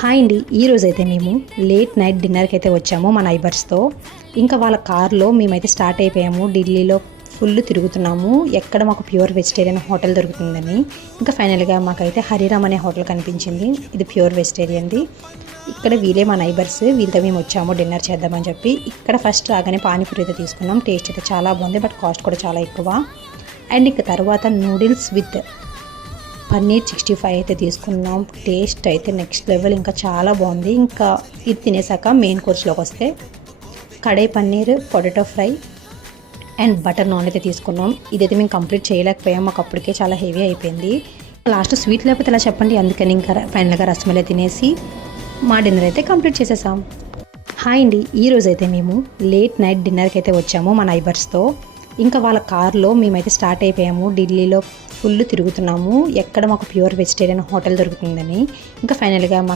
Hi అండి. ఈరోజైతే మేము లేట్ నైట్ డిన్నర్కి అయితే వచ్చాము మా నైబర్స్తో. ఇంకా వాళ్ళ కార్లో మేమైతే స్టార్ట్ అయిపోయాము. ఢిల్లీలో ఫుల్ తిరుగుతున్నాము, ఎక్కడ మాకు ప్యూర్ వెజిటేరియన్ హోటల్ దొరుకుతుందని. ఇంకా ఫైనల్గా మాకైతే హరిరామ్ అనే హోటల్ కనిపించింది. ఇది ప్యూర్ వెజిటేరియన్ది. ఇక్కడ వీళ్ళే మా నైబర్స్, వీళ్ళతో మేము వచ్చాము డిన్నర్ చేద్దామని చెప్పి. ఇక్కడ ఫస్ట్ రాగానే పానీపూరి అయితే తీసుకున్నాం. టేస్ట్ అయితే చాలా బాగుంది, బట్ కాస్ట్ కూడా చాలా ఎక్కువ. అండ్ ఇక తర్వాత నూడిల్స్ విత్ పన్నీర్ 65 అయితే తీసుకున్నాం. టేస్ట్ అయితే నెక్స్ట్ లెవెల్, ఇంకా చాలా బాగుంది. ఇంకా ఇది తినేసాక మెయిన్ కోర్స్లోకి వస్తే kadai paneer, potato fry and butter naan అయితే తీసుకున్నాం. ఇదైతే మేము కంప్లీట్ చేయలేకపోయాం, మాకు అప్పటికే చాలా హెవీ అయిపోయింది. లాస్ట్ స్వీట్ లేకపోతే ఇలా చెప్పండి, అందుకని ఇంకా ఫైనల్గా రసమలై తినేసి మా డిన్నర్ అయితే కంప్లీట్ చేసేసాం. హాయ్ అండి. ఈరోజైతే మేము లేట్ నైట్ డిన్నర్కి అయితే వచ్చాము మా నైబర్స్తో. ఇంకా వాళ్ళ కార్లో మేమైతే స్టార్ట్ అయిపోయాము. ఢిల్లీలో ఫుల్ తిరుగుతున్నాము, ఎక్కడ మాకు ప్యూర్ వెజిటేరియన్ హోటల్ దొరుకుతుందని. ఇంకా ఫైనల్గా